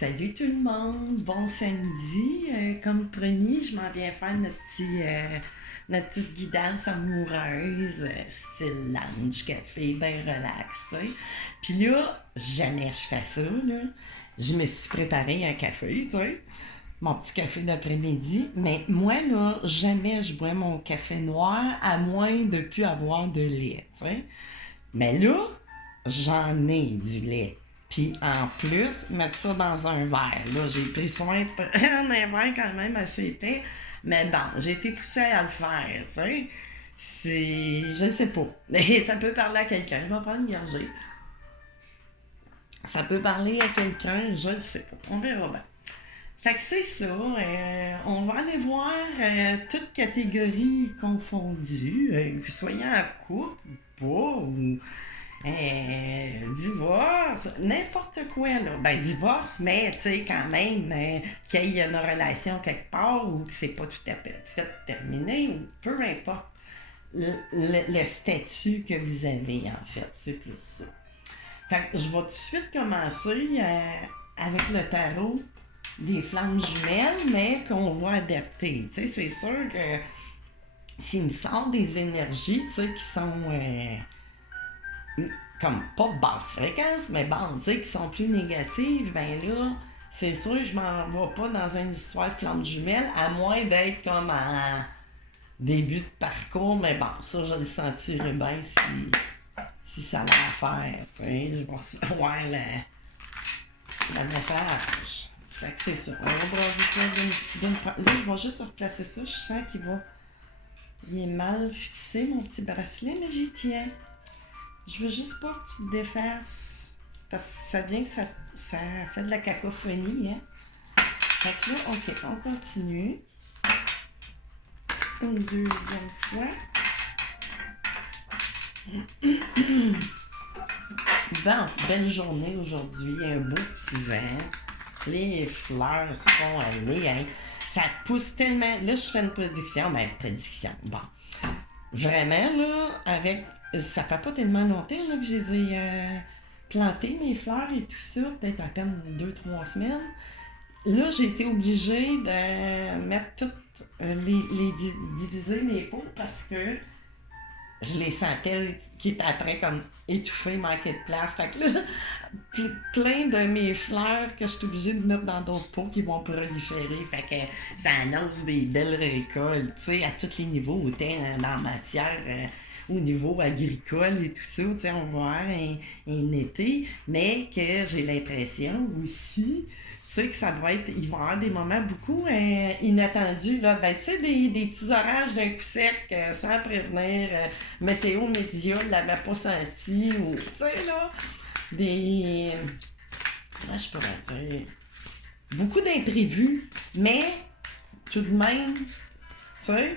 Salut tout le monde, bon samedi. Comme promis, je m'en viens faire notre petite guidance amoureuse, style lounge, café, ben relax, tu sais. Puis là, jamais je fais ça, là. Je me suis préparé un café, tu sais. Mon petit café d'après-midi. Mais moi, là, jamais je bois mon café noir à moins de plus avoir de lait, tu sais. Mais là, j'en ai du lait. Puis en plus, mettre ça dans un verre. Là, j'ai pris soin de prendre un verre quand même assez épais. Mais bon, j'ai été poussée à le faire, tu sais. Je sais pas. Et ça peut parler à quelqu'un. Je vais prendre une gorgée. Ça peut parler à quelqu'un, je le sais pas. On verra bien. Fait que c'est ça. On va aller voir toutes catégories confondues. Que vous soyez en couple ou pas, ou divorce, n'importe quoi, là. Ben, divorce, mais, tu sais, quand même, qu'il y ait une relation quelque part ou que c'est pas tout à fait terminé, ou peu importe le statut que vous avez, en fait. C'est plus ça. Fait que je vais tout de suite commencer avec le tarot des flammes jumelles, mais qu'on va adapter. Tu sais, c'est sûr que s'il me sort des énergies, tu sais, qui sont comme pas basse fréquence, mais bon, tu sais, qui sont plus négatives, ben là, c'est sûr que je m'en vais pas dans une histoire de flamme jumelle, à moins d'être comme en début de parcours, mais bon, ça, je le sentirai bien si ça l'a à faire, tu sais, je vais recevoir le message. Fait que c'est ça. On va braser ça Là, je vais juste replacer ça. Je sens il est mal fixé, mon petit bracelet, mais j'y tiens. Je veux juste pas que tu te défasses. Parce que ça vient que ça fait de la cacophonie, hein. Fait que là, OK, on continue. Une deuxième fois. Bon, belle journée aujourd'hui. Un beau petit vent. Les fleurs se font aller, hein. Ça pousse tellement. Là, je fais une prédiction. Ben, prédiction. Bon. Vraiment, là, avec. Ça fait pas tellement longtemps là, que je les ai plantées, mes fleurs et tout ça. Peut-être à peine 2-3 semaines. Là, j'ai été obligée de mettre toutes diviser mes pots parce que je les sentais qui étaient après comme étouffés, manquaient de place. Fait que là, plein de mes fleurs que je suis obligée de mettre dans d'autres pots qui vont proliférer. Fait que ça annonce des belles récoltes, tu sais, à tous les niveaux, autant dans la matière, au niveau agricole et tout ça, tu sais, on va avoir un été, mais que j'ai l'impression aussi, tu sais, que ça va être, il va y avoir des moments beaucoup inattendus, là. Ben, tu sais, des petits orages d'un coup sec, sans prévenir, météo média ne l'avait pas senti, ou, tu sais, là, comment je pourrais dire, beaucoup d'imprévus, mais, tout de même, tu sais,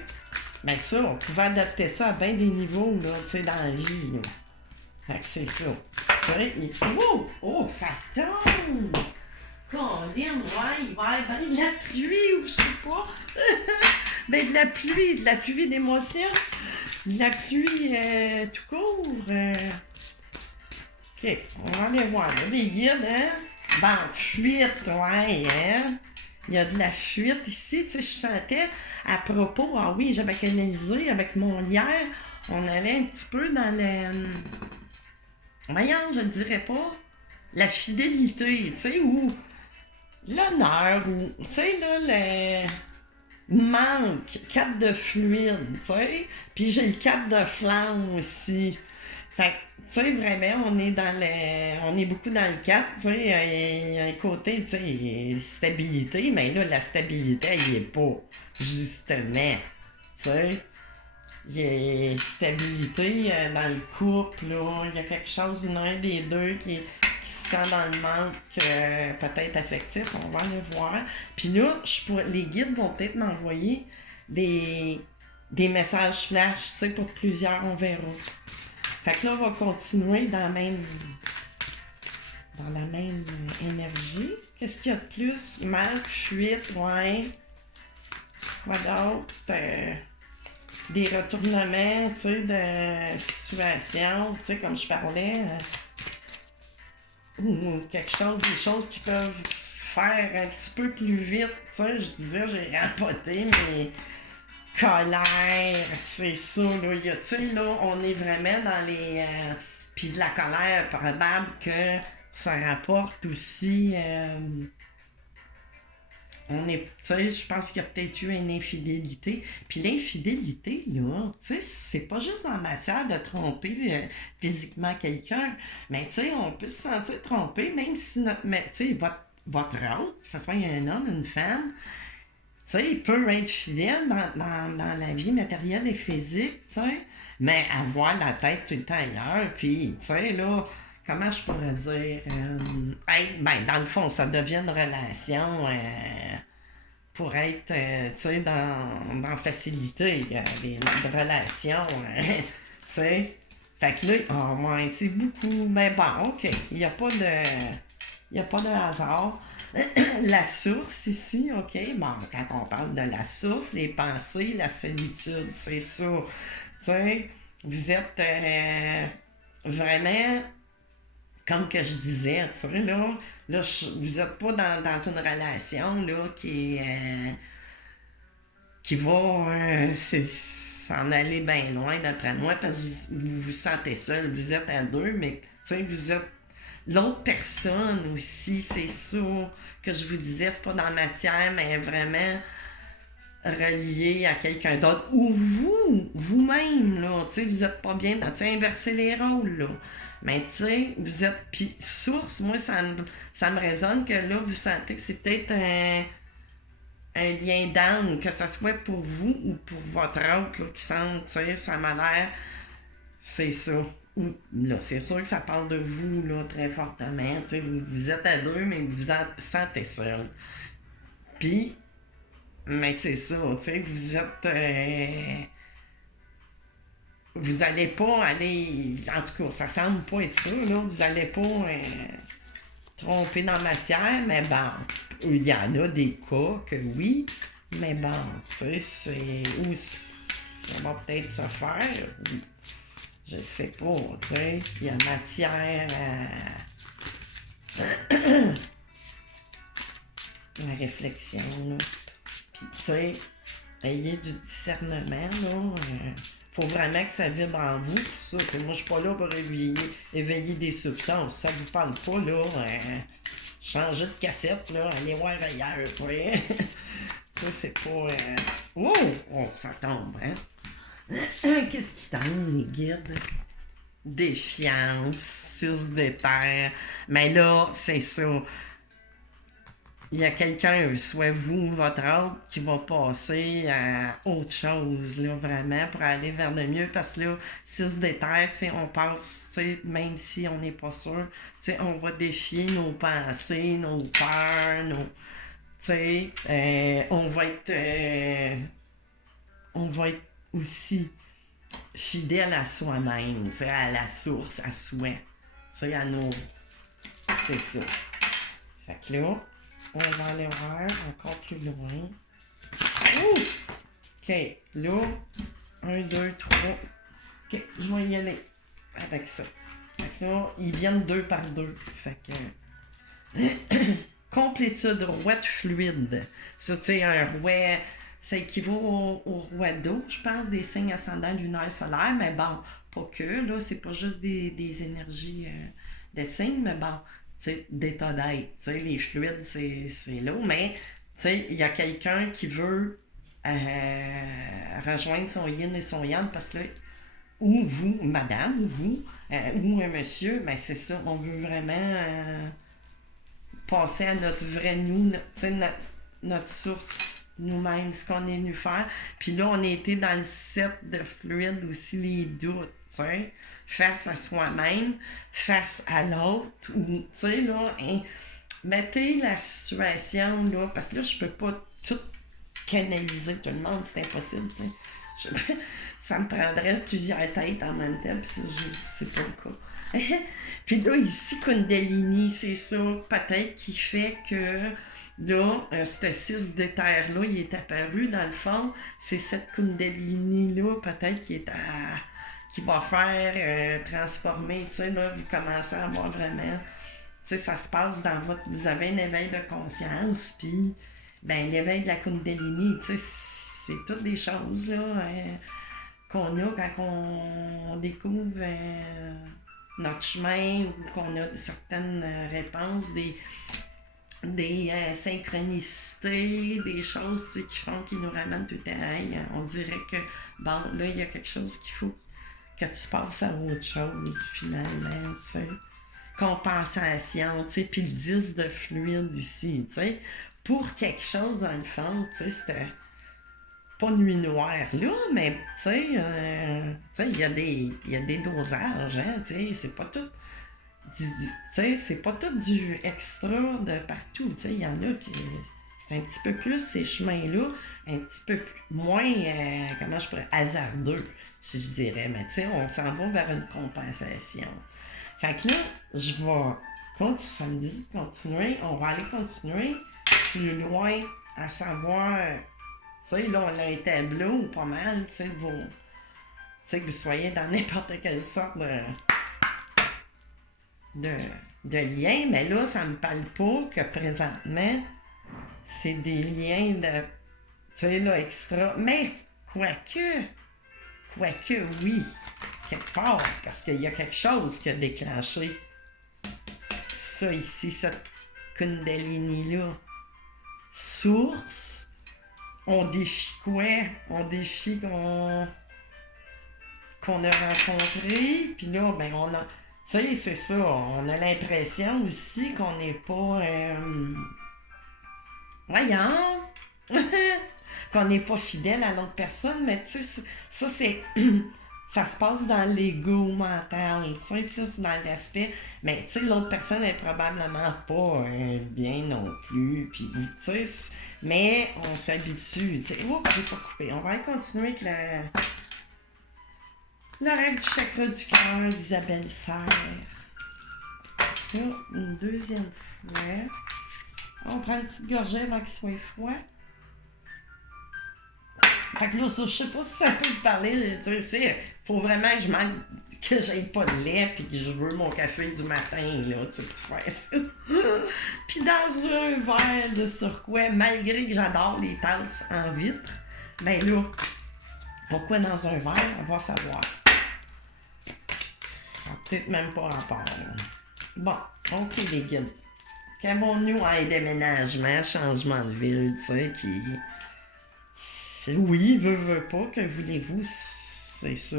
ben ça, on pouvait adapter ça à bien des niveaux, là, tu sais, dans la vie, là. Fait que c'est ça. Tu sais, oh, ça tombe! Colin, ouais, il va y avoir de la pluie ou je sais pas. Ben, de la pluie d'émotion. De la pluie tout court. OK, on va aller voir. Là, les guides, hein? Bon, fuite, ouais, hein? Il y a de la fuite ici, tu sais, je sentais à propos, ah oui, j'avais canalisé avec mon lierre, on allait un petit peu dans voyons, je ne dirais pas, la fidélité, tu sais, ou l'honneur, ou, tu sais, là, le manque, 4 de fluide, tu sais, puis j'ai le 4 de flamme aussi. Fait que, tu sais, vraiment, on est beaucoup dans le 4, tu sais, il y a un côté, tu sais, stabilité, mais là, la stabilité, elle y est pas, justement, tu sais. Il y a stabilité dans le couple, là, il y a quelque chose, d'un des deux qui se sent dans le manque peut-être affectif, on va aller voir. Puis là, les guides vont peut-être m'envoyer des messages flash, tu sais, pour plusieurs, on verra. Fait que là, on va continuer dans la même énergie. Qu'est-ce qu'il y a de plus? Manque, fuite, ouais. Quoi d'autre? Des retournements, tu sais, de situation, tu sais, comme je parlais. Ou quelque chose, des choses qui peuvent se faire un petit peu plus vite, tu sais, je disais, j'ai rapoté mes colères, c'est ça, là, tu sais, là, on est vraiment dans les... puis de la colère, probable que ça rapporte aussi... on est, tu sais, je pense qu'il y a peut-être eu une infidélité. Puis l'infidélité, là, tu sais, c'est pas juste en matière de tromper physiquement quelqu'un, mais tu sais, on peut se sentir trompé, même si tu sais, votre autre, que ce soit un homme, une femme, tu sais, il peut être fidèle dans la vie matérielle et physique, tu sais, mais avoir la tête tout le temps ailleurs, puis, tu sais, là, comment je pourrais dire, ben, dans le fond, ça devient une relation pour être, tu sais, dans faciliter les relations, tu sais. Fait que là, oh, ouais, c'est beaucoup, mais bon, ok, il n'y a pas de... Il n'y a pas de hasard. La source ici, OK? Bon, quand on parle de la source, les pensées, la solitude, c'est ça. Tu sais, vous êtes vraiment, comme que je disais, tu sais, là vous n'êtes pas dans une relation, là, qui va s'en aller bien loin, d'après moi, parce que vous vous sentez seul. Vous êtes à deux, mais, tu sais, vous êtes l'autre personne aussi, c'est ça que je vous disais, c'est pas dans la matière, mais vraiment relié à quelqu'un d'autre. Ou vous-même, là, tu sais, vous êtes pas bien, tu sais, inverser les rôles, là. Mais tu sais, vous êtes... Puis source, moi, ça me résonne que là, vous sentez que c'est peut-être un lien d'âme, que ce soit pour vous ou pour votre autre, là, qui sent, tu sais, ça m'a l'air... C'est ça. Là, c'est sûr que ça parle de vous, là, très fortement. Tu sais, vous êtes à deux, mais vous vous sentez seul. Puis, mais c'est ça, tu sais, vous êtes... vous allez pas aller... En tout cas, ça semble pas être ça, là. Vous allez pas tromper dans la matière, mais bon, il y en a des cas que oui, mais bon, tu sais, c'est... Ou ça va peut-être se faire... Je sais pas, tu sais, il y a matière à la réflexion, là. Puis, tu sais, ayez du discernement, là. Faut vraiment que ça vibre en vous, tout ça. T'sais, moi, je suis pas là pour éveiller des substances. Ça vous parle pas, là, changer de cassette, là, allez voir ailleurs, tu sais. Ça, c'est pas... Oh! Oh, ça tombe, hein? Qu'est-ce qui tombe, les guides? Défiance, 6 d'éther. Mais là, c'est ça. Il y a quelqu'un, soit vous ou votre autre, qui va passer à autre chose, là, vraiment, pour aller vers le mieux. Parce que là, 6 d'éther, tu sais, on passe, tu sais, même si on n'est pas sûr, tu sais, on va défier nos pensées, nos peurs, nos... Tu sais, on va être aussi fidèle à soi-même, tu sais, à la source, à soi, tu sais, à nos... C'est ça. Fait que là, on va aller voir encore plus loin. Ouh! OK, là, 1, 2, 3. OK, je vais y aller avec ça. Fait que là, ils viennent 2 par 2. Fait que... Complétude, roi de fluide. Ça, tu sais, un roi... Ça équivaut au roi d'eau, je pense, des signes ascendants lunaires solaires, mais bon, pas que, là, c'est pas juste des énergies de signes, mais bon, tu sais, d'état d'être, tu sais, les fluides, c'est là, mais, tu sais, il y a quelqu'un qui veut rejoindre son yin et son yang, parce que là, ou vous, madame, ou vous, ou un monsieur, ben c'est ça, on veut vraiment passer à notre vrai nous, tu sais, notre source, nous-mêmes, ce qu'on est venu faire. Puis là, on a été dans le set de fluide aussi, les doutes, tu sais, face à soi-même, face à l'autre, ou, tu sais, là, mettez la situation, là, parce que là, je peux pas tout canaliser tout le monde, c'est impossible, tu sais. Ça me prendrait plusieurs têtes en même temps, puis c'est pas le cas. Puis là, ici, Kundalini, c'est ça, peut-être qui fait que là, ce 6 d'éther-là, il est apparu, dans le fond, c'est cette Kundalini-là, peut-être, qui va faire transformer, tu sais, là, vous commencez à avoir vraiment sais, ça se passe dans votre... Vous avez un éveil de conscience, puis, ben, l'éveil de la Kundalini, tu sais, c'est toutes des choses, là, qu'on a quand on découvre notre chemin ou qu'on a certaines réponses, des synchronicités, des choses qui font, qui nous ramènent tout le temps. Hey, on dirait que, bon, là, il y a quelque chose qu'il faut que tu passes à autre chose, finalement, tu sais. Compensation, tu sais, puis le 10 de fluide ici, tu sais. Pour quelque chose, dans le fond, tu sais, c'était pas nuit noire, là, mais, tu sais, il y a des dosages, hein, tu sais, c'est pas tout... Tu sais, c'est pas tout du extra de partout. Tu sais, il y en a qui. C'est un petit peu plus ces chemins-là, un petit peu moins, comment je pourrais, hasardeux, si je dirais. Mais tu sais, on s'en va vers une compensation. Fait que là, je vais. Quand ça me dit de continuer, on va aller continuer plus loin à savoir. Tu sais, là, on a un tableau pas mal, tu sais, tu sais, que vous soyez dans n'importe quelle sorte de liens, mais là, ça me parle pas que présentement, c'est des liens de, tu sais, là, extra. Mais, quoique, oui, quelque part, parce qu'il y a quelque chose qui a déclenché ça ici, cette Kundalini-là. Source, on défie quoi? On défie qu'on a rencontré, puis là, ben, on a... Tu sais, c'est ça, on a l'impression aussi qu'on n'est pas... Voyons! Qu'on n'est pas fidèle à l'autre personne, mais tu sais, ça, c'est... ça se passe dans l'ego mental, tu sais, plus dans l'aspect... Mais tu sais, l'autre personne est probablement pas bien non plus, puis tu sais... Mais on s'habitue, tu sais... Oups, j'ai pas coupé. On va aller continuer avec le règle du chakra du cœur d'Isabelle Serre. Là, une deuxième fois. On prend une petite gorgée avant qu'il soit froid. Fait que là, ça, je sais pas si ça peut te parler. Tu sais, faut vraiment que je manque, que j'aie pas de lait puis que je veux mon café du matin, là, tu sais, pour faire ça. Puis dans un verre de surcroît, malgré que j'adore les tasses en vitre, ben là, pourquoi dans un verre? On va savoir. Ça n'a peut-être même pas rapport. Là. Bon, ok les guides. Qu'avons-nous à un déménagement, changement de ville, tu sais, qui... Oui, veut pas, que voulez-vous, c'est ça.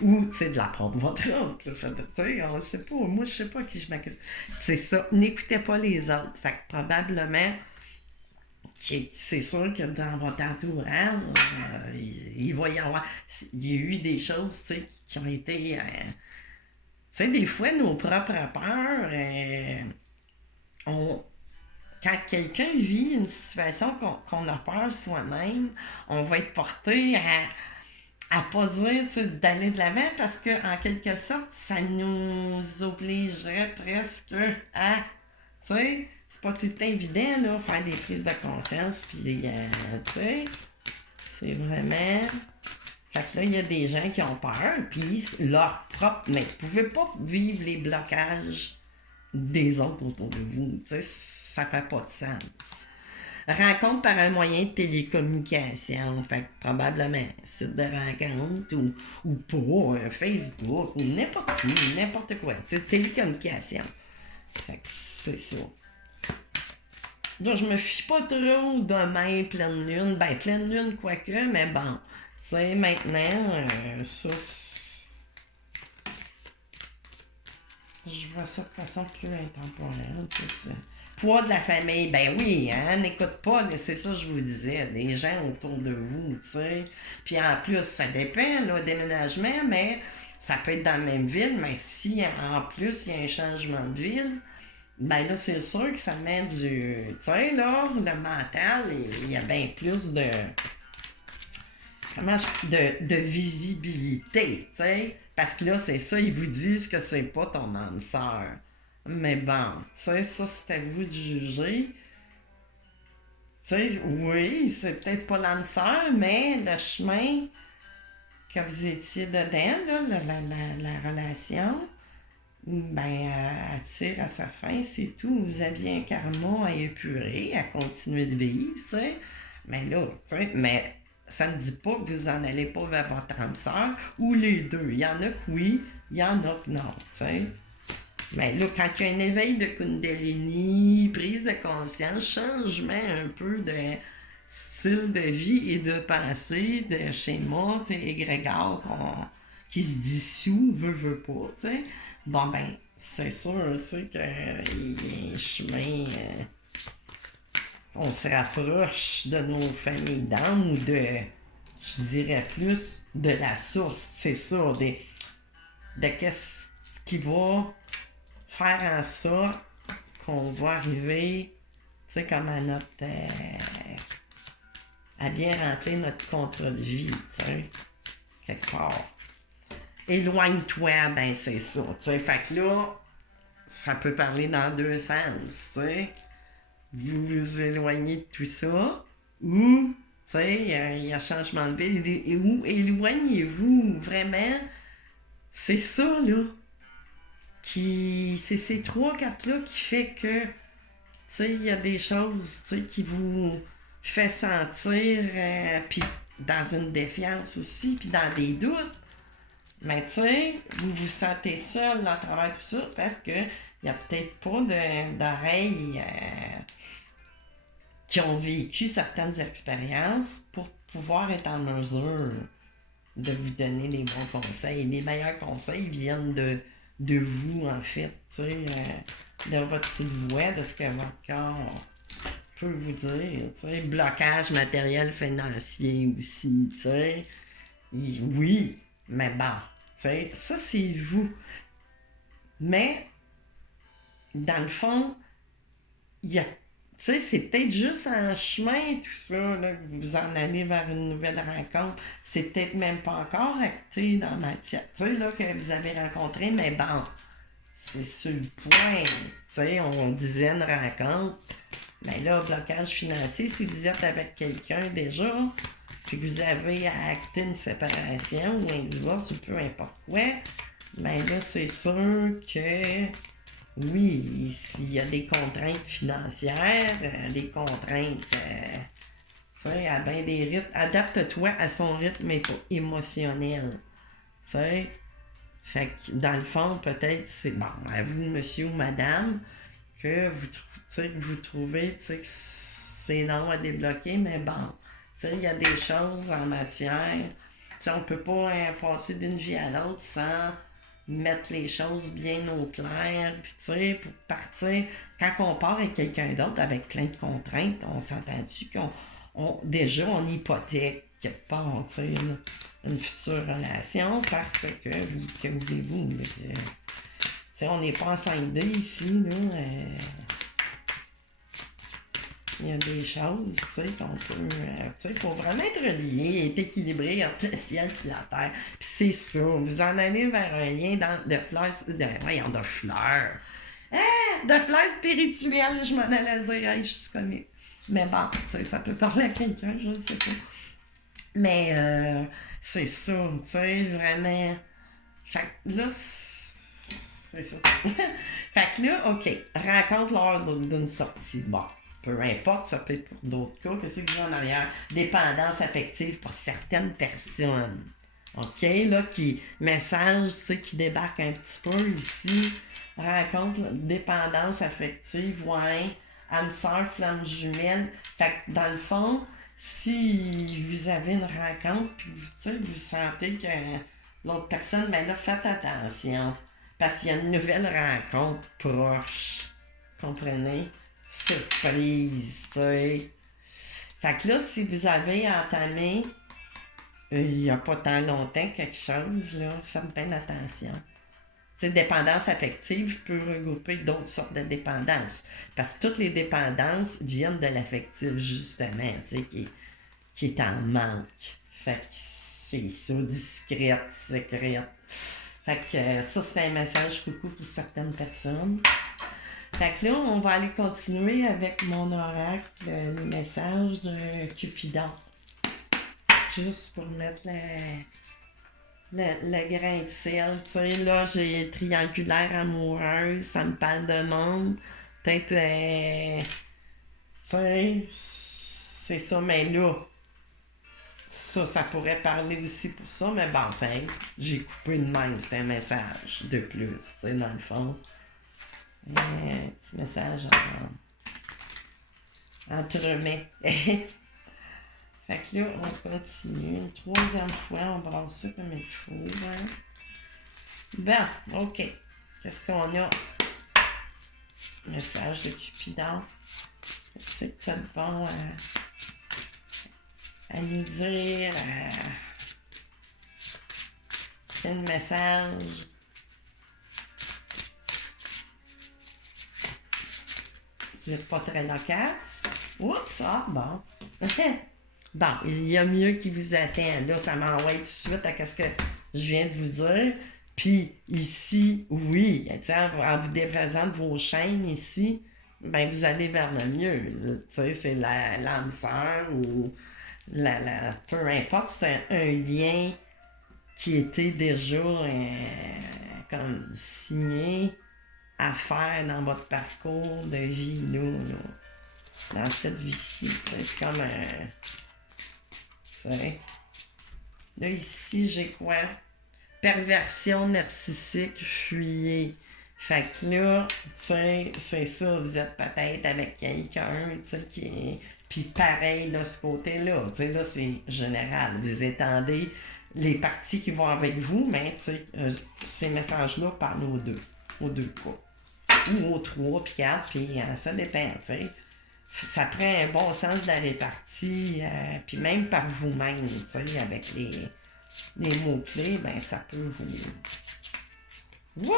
Ou, c'est de la part de votre autre, tu sais, on sait pas, moi je sais pas qui je m'accuse. C'est ça, n'écoutez pas les autres. Fait que probablement, c'est sûr que dans votre entourage, il va y avoir, il y a eu des choses, tu sais, qui ont été... tu sais, des fois, nos propres peurs, quand quelqu'un vit une situation qu'on a peur soi-même, on va être porté à pas dire, tu sais, d'aller de l'avant parce que en quelque sorte, ça nous obligerait presque à, tu sais, c'est pas tout le temps évident, là, faire des prises de conscience, puis, tu sais, c'est vraiment... Fait que là, il y a des gens qui ont peur, puis leur propre... Mais vous pouvez pas vivre les blocages des autres autour de vous. Tu sais, ça fait pas de sens. Rencontre par un moyen de télécommunication. Fait que probablement site de rencontre ou pas, Facebook, ou n'importe où, n'importe quoi. Tu sais, télécommunication. Fait que c'est ça. Donc, je me fie pas trop demain, pleine lune. Ben, pleine lune, quoique, mais bon. Tu sais, maintenant, ça, je vois ça de façon plus intemporelle. Poids de la famille, ben oui, hein, n'écoute pas, c'est ça que je vous disais, les gens autour de vous, tu sais. Puis en plus, ça dépend, là, déménagement, mais ça peut être dans la même ville, mais si en plus il y a un changement de ville, ben là, c'est sûr que ça met du... Tu sais, là, le mental, il y a bien plus de... de visibilité, tu sais. Parce que là, c'est ça, ils vous disent que c'est pas ton âme sœur. Mais bon, tu sais, ça, c'est à vous de juger. Tu sais, oui, c'est peut-être pas l'âme sœur, mais le chemin que vous étiez dedans, là, la relation, ben, elle tire à sa fin, c'est tout. Vous aviez un karma à épurer, à continuer de vivre, tu sais. Mais là, tu sais, mais ça ne dit pas que vous en allez pas vers votre âme sœur, ou les deux. Il y en a que oui, il y en a que non, tu sais. Mais là, quand il y a un éveil de Kundalini, prise de conscience, changement un peu de style de vie et de pensée, de schéma, tu sais, égrégore qui se dissout, veut pas, tu sais. Bon, ben, c'est sûr, tu sais, qu'il y a un chemin. On se rapproche de nos familles d'âme ou je dirais plus, de la source, c'est ça, de qu'est-ce qui va faire en sorte qu'on va arriver, tu sais, comme à notre. À bien remplir notre contrat de vie, tu sais, quelque part. Éloigne-toi, ben c'est ça, tu sais. Fait que là, ça peut parler dans deux sens, tu sais. Vous vous éloignez de tout ça, ou, tu sais, il y a changement de vie, ou éloignez-vous, vraiment. C'est ça, là, c'est ces trois cartes-là qui fait que, tu sais, il y a des choses, tu sais, qui vous fait sentir, puis dans une défiance aussi, puis dans des doutes. Mais tu sais, vous vous sentez seul à travers tout ça parce que il n'y a peut-être pas d'oreilles qui ont vécu certaines expériences pour pouvoir être en mesure de vous donner les bons conseils. Et les meilleurs conseils viennent de vous, en fait, tu sais, de votre petite voix, de ce que votre corps peut vous dire, tu sais, blocage matériel financier aussi, tu sais. Oui, mais bon, tu sais, ça c'est vous. Mais, dans le fond, il y a, tu sais, c'est peut-être juste en chemin tout ça, là, que vous en allez vers une nouvelle rencontre. C'est peut-être même pas encore acté dans la matière, tu sais, là, que vous avez rencontré, mais bon, c'est sur le point, tu sais, on disait une rencontre. Mais là, blocage financier, si vous êtes avec quelqu'un déjà, puis que vous avez à acter une séparation ou un divorce ou peu importe quoi, ben là, c'est sûr que oui, s'il y a des contraintes financières, des contraintes, tu sais, à bien des rythmes, adapte-toi à son rythme émotionnel, tu sais. Fait que dans le fond, peut-être c'est bon, à vous, monsieur ou madame, que vous trouvez que c'est long à débloquer, mais bon, il y a des choses en matière. On ne peut pas passer d'une vie à l'autre sans mettre les choses bien au clair. Puis, pour partir, quand on part avec quelqu'un d'autre avec plein de contraintes, on s'entend-tu déjà, on hypothèque quelque part, une future relation parce que voulez-vous? On n'est pas en 5D ici, là. Il y a des choses, qu'on peut... il faut vraiment être relié, être équilibré entre le ciel et la terre. Puis c'est ça, vous en allez vers un lien de fleurs... de fleurs. De fleurs spirituelles, je m'en allais dire, je suis comique. Mais bon, ça peut parler à quelqu'un, je ne sais pas. Mais c'est ça, vraiment... Fait que là, c'est ça. Fait que là, OK, rencontre lors d'une sortie. Bon, peu importe, ça peut être pour d'autres cas. Qu'est-ce que j'ai en arrière? Dépendance affective pour certaines personnes. OK, là, message, qui débarque un petit peu ici. Rencontre, dépendance affective, ouais. Âme sœur, flamme jumelle. Fait que dans le fond, si vous avez une rencontre, puis vous sentez que l'autre personne, ben là, faites attention. Parce qu'il y a une nouvelle rencontre proche. Comprenez? Surprise, tu sais. Fait que là, si vous avez entamé, il n'y a pas tant longtemps quelque chose, là, faites bien attention. Tu sais, dépendance affective peut regrouper d'autres sortes de dépendances. Parce que toutes les dépendances viennent de l'affectif, justement, tu sais, qui est en manque. Fait que c'est ça, discrète, secrète. Fait que ça, c'est un message coucou pour certaines personnes. Fait que là, on va aller continuer avec mon oracle, les messages de Cupidon. Juste pour mettre le grain de sel, tu sais, là, j'ai triangulaire amoureuse, ça me parle de monde. Peut-être, tu sais, c'est ça, mais là, ça pourrait parler aussi pour ça, mais bon, j'ai coupé de même, c'est un message de plus, tu sais, dans le fond. Un petit message entremets. Fait que là, on continue. Une troisième fois, on brasse ça comme il faut. Hein? Bon, OK. Qu'est-ce qu'on a? Message de Cupidon. Qu'est-ce que tu as de bon à nous dire? Quel message? Vous n'êtes pas très loquace. Oups, bon. Bon, il y a mieux qui vous attend. Là, ça m'envoie tout de suite à ce que je viens de vous dire. Puis ici, oui, en vous défaisant de vos chaînes ici, ben vous allez vers le mieux. Tu sais, c'est l'âme sœur ou peu importe, c'est un lien qui était déjà comme signé à faire dans votre parcours de vie, là, dans cette vie-ci. C'est comme un... Là, ici, j'ai quoi? Perversion narcissique, fuyez. Fait que là, tu sais, c'est ça, vous êtes peut-être avec quelqu'un, tu sais, qui est... Puis pareil de ce côté-là, tu sais, là, c'est général. Vous étendez les parties qui vont avec vous, mais, tu sais, ces messages-là parlent aux deux cas. Ou aux 3 puis 4, puis ça dépend, tu sais. Ça prend un bon sens de la répartie, puis même par vous-même, tu sais, avec les mots-clés, ben ça peut vous...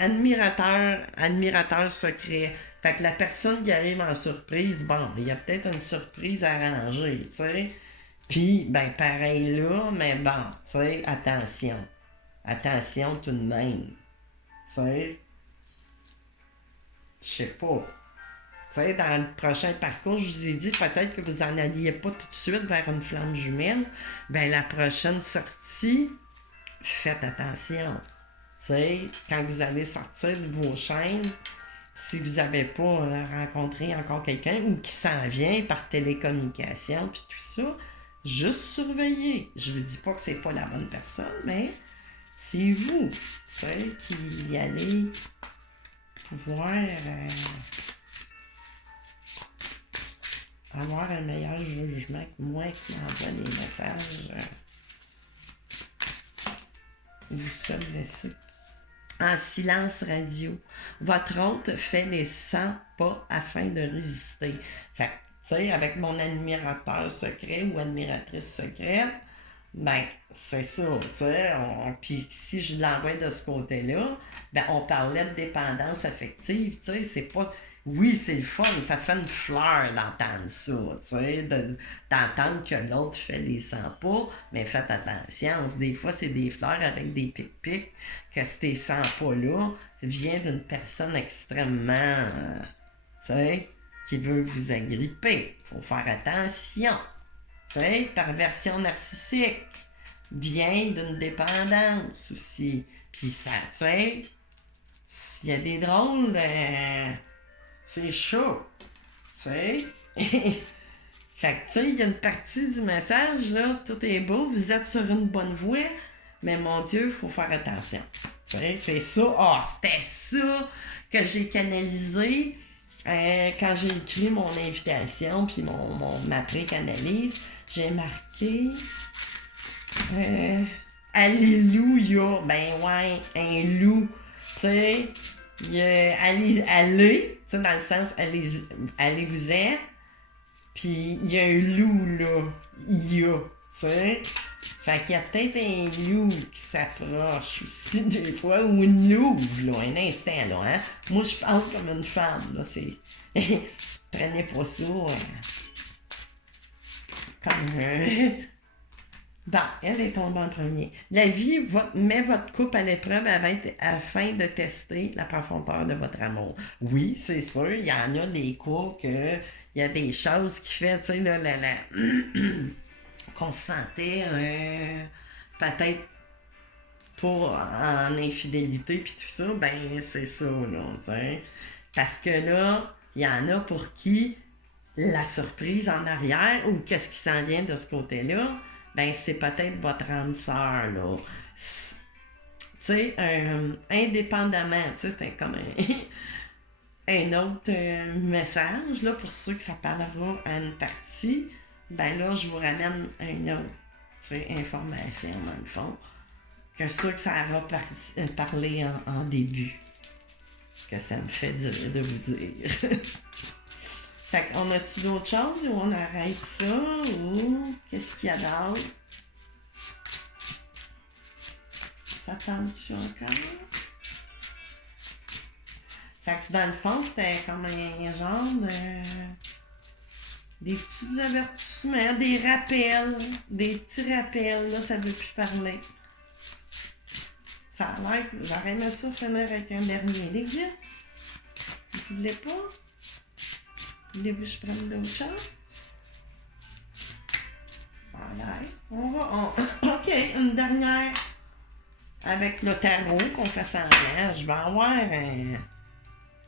Admirateur secret. Fait que la personne qui arrive en surprise, bon, il y a peut-être une surprise arrangée, tu sais. Puis, ben pareil là, mais bon, tu sais, attention. Attention tout de même. Tu sais, je sais pas. Tu sais, dans le prochain parcours, je vous ai dit peut-être que vous n'en alliez pas tout de suite vers une flamme jumelle. Ben la prochaine sortie, faites attention. Tu sais, quand vous allez sortir de vos chaînes, si vous n'avez pas rencontré encore quelqu'un ou qui s'en vient par télécommunication puis tout ça, juste surveillez. Je ne vous dis pas que c'est pas la bonne personne, mais c'est vous, tu sais, qui allez pouvoir avoir un meilleur jugement que moi qui envoie des messages. Vous seul laissez en silence radio. Votre hôte fait des 100 pas afin de résister. Fait que, tu sais, avec mon admirateur secret ou admiratrice secrète, ben, c'est ça, tu sais. Puis si je l'envoie de ce côté-là, ben, on parlait de dépendance affective, tu sais, c'est pas... Oui, c'est le fun, ça fait une fleur d'entendre ça, tu sais, d'entendre que l'autre fait les 100 pas, mais faites attention, des fois c'est des fleurs avec des pics-pics, que ces 100 pas-là viennent d'une personne extrêmement, tu sais, qui veut vous agripper. Faut faire attention, tu sais, perversion narcissique vient d'une dépendance aussi, puis ça, tu sais, il y a des drôles c'est chaud, tu sais. Fait que, tu sais, il y a une partie du message, là, tout est beau, vous êtes sur une bonne voie, mais mon Dieu, il faut faire attention. Tu sais, c'est ça, c'était ça que j'ai canalisé quand j'ai écrit mon invitation, puis ma pré-canalise, j'ai marqué Alléluia, ben ouais, un loup, tu sais. Allez, tu sais, dans le sens, allez-vous-en, puis il y a un loup, là, tu sais. Fait qu'il y a peut-être un loup qui s'approche aussi des fois, ou une louve, là, un instant, là, hein. Moi, je parle comme une femme, là, c'est... Prenez pas ça comme... Bon, elle est tombée en premier. La vie met votre couple à l'épreuve afin de tester la profondeur de votre amour. Oui, c'est sûr, il y en a des couples que il y a des choses qui fait, tu sais, là, qu'on se sentait peut-être pour en infidélité puis tout ça, ben c'est ça, là, tu sais. Parce que là, il y en a pour qui la surprise en arrière ou qu'est-ce qui s'en vient de ce côté-là, ben c'est peut-être votre âme sœur, là. Tu sais, indépendamment, tu sais, c'était comme un autre message, là, pour ceux que ça parlera à une partie, ben là, je vous ramène une autre, tu sais, information, dans le fond, que ceux que ça aura parlé en début, que ça me fait de vous dire. Fait qu'on a-tu d'autres choses ou on arrête ça ou qu'est-ce qu'il y a d'autre? Ça tente-tu encore? Fait que dans le fond, c'était comme un genre de... des petits avertissements, des rappels, des petits rappels, là, ça ne veut plus parler. Ça a l'air que j'aurais aimé ça finir avec un dernier. Les gars, vous voulez pas? Voulez-vous que je prenne d'autres choses? Voilà. On va... OK, une dernière. Avec le tarot qu'on fait semblant, je vais avoir un...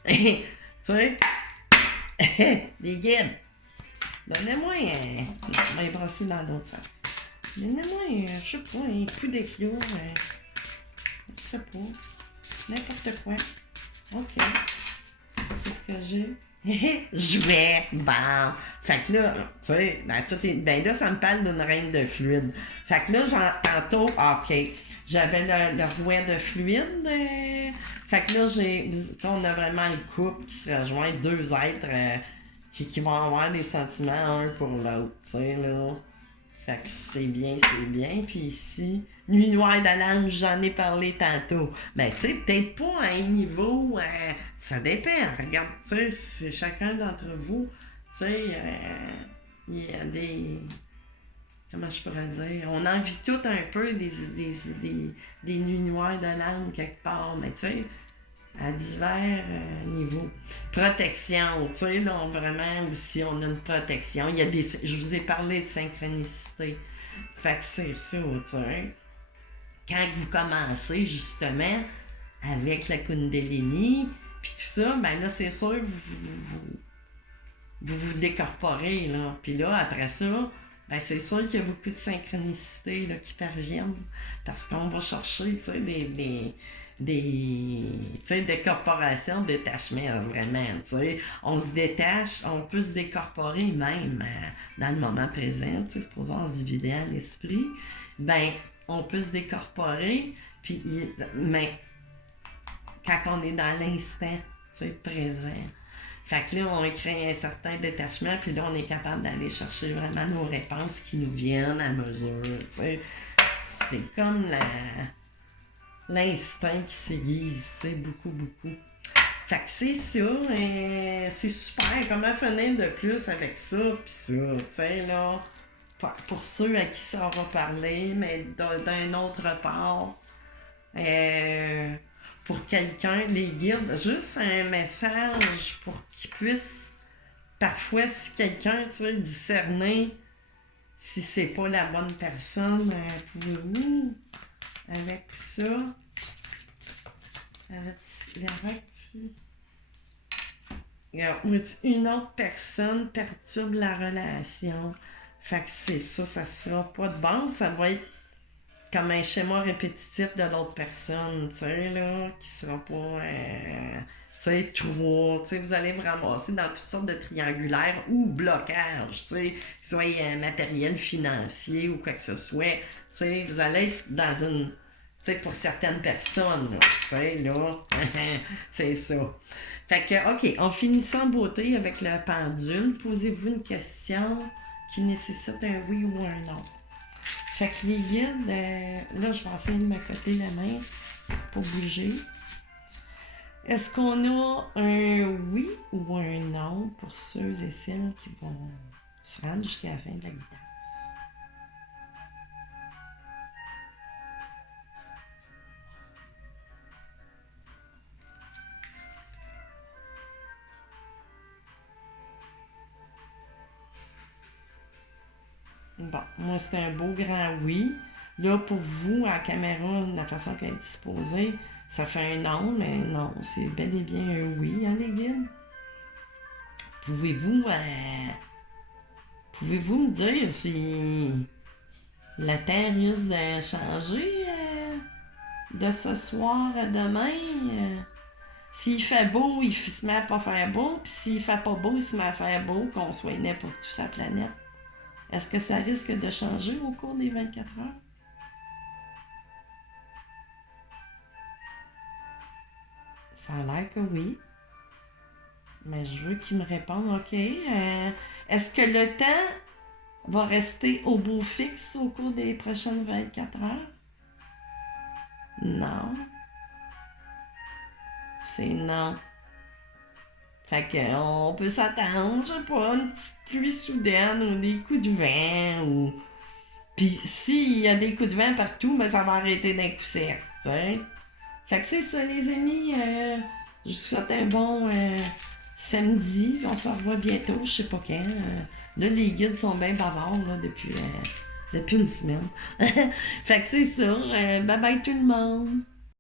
tu sais, des guides. Donnez-moi un... Je vais les brasser dans l'autre sens. Donnez-moi, je sais pas, un coup d'éclat, je sais pas, n'importe quoi. OK. C'est ce que j'ai. Jouet, bon. Fait que là, tu sais, ben là, ça me parle d'une reine de fluide. Fait que là, tantôt, OK, j'avais le rouet de fluide. Fait que là, on a vraiment une couple qui se rejoint, deux êtres qui vont avoir des sentiments un pour l'autre, tu sais, là. Fait que c'est bien, c'est bien. Puis ici, Nuit noire de l'ange, j'en ai parlé tantôt. Ben, tu sais, peut-être pas à un niveau, ça dépend. Regarde, tu sais, c'est chacun d'entre vous, tu sais, il y a des... Comment je pourrais dire? On en vit tout un peu des nuits noires de l'âme quelque part, mais tu sais, à divers niveaux. Protection, tu sais, donc vraiment aussi, on a une protection. Il y a je vous ai parlé de synchronicité. Fait que c'est ça, tu sais. Quand vous commencez, justement, avec la Kundalini, puis tout ça, ben là, c'est sûr que vous décorporez, là. Puis là, après ça, ben c'est sûr qu'il y a beaucoup de synchronicité là, qui parviennent. Parce qu'on va chercher, tu sais, des décorporations, détachement, vraiment, tu sais. On se détache, on peut se décorporer même dans le moment présent, tu sais, supposons on se vider à l'esprit. Ben, on peut se décorporer, puis, mais quand on est dans l'instant, tu sais, présent. Fait que là, on crée un certain détachement, puis là, on est capable d'aller chercher vraiment nos réponses qui nous viennent à mesure, tu sais. C'est comme l'instinct qui s'aiguise, tu sais, beaucoup, beaucoup. Fait que c'est ça, c'est super. Comment finir de plus avec ça, puis ça, tu sais, là, pour ceux à qui ça va parler, mais d'un autre part, pour quelqu'un, les guides, juste un message pour qu'ils puissent, parfois, si quelqu'un, tu sais, discerner si c'est pas la bonne personne, pouvez-vous, avec ça, une autre personne perturbe la relation. Fait que c'est ça, ça sera pas de base, ça va être comme un schéma répétitif de l'autre personne, tu sais, là, qui sera pas, tu sais, trois, tu sais, vous allez vous ramasser dans toutes sortes de triangulaires ou blocages, tu sais, soit matériel financier ou quoi que ce soit, tu sais, vous allez être dans une, tu sais, pour certaines personnes, tu sais, là, c'est ça. Fait que, OK, on finit ça en beauté avec le pendule. Posez-vous une question qui nécessite un oui ou un non. Fait que les guides, là, je vais essayer de m'accoter la main pour bouger. Est-ce qu'on a un oui ou un non pour ceux et celles qui vont se rendre jusqu'à la fin de la guidance? Bon, moi, c'est un beau grand oui. Là, pour vous, à la caméra, de la façon qu'elle est disposée, ça fait un non, mais non, c'est bel et bien un oui, hein, les guides? Pouvez-vous me dire si le temps risque de changer de ce soir à demain? S'il fait beau, il se met à pas faire beau, puis s'il fait pas beau, il se met à faire beau, qu'on soit n'importe où sur la planète. Est-ce que ça risque de changer au cours des 24 heures? Ça a l'air que oui. Mais je veux qu'il me réponde, OK. Est-ce que le temps va rester au beau fixe au cours des prochaines 24 heures? Non. C'est non. Fait qu'on peut s'attendre, je sais pas, une petite pluie soudaine ou des coups de vent ou... Puis s'il y a des coups de vent partout, ben ça va arrêter d'un coup sec, tu sais. Fait que c'est ça, les amis. Je vous souhaite un bon samedi. On se revoit bientôt, je sais pas quand. Là, les guides sont bien bavards là, depuis une semaine. Fait que c'est ça. Bye bye tout le monde.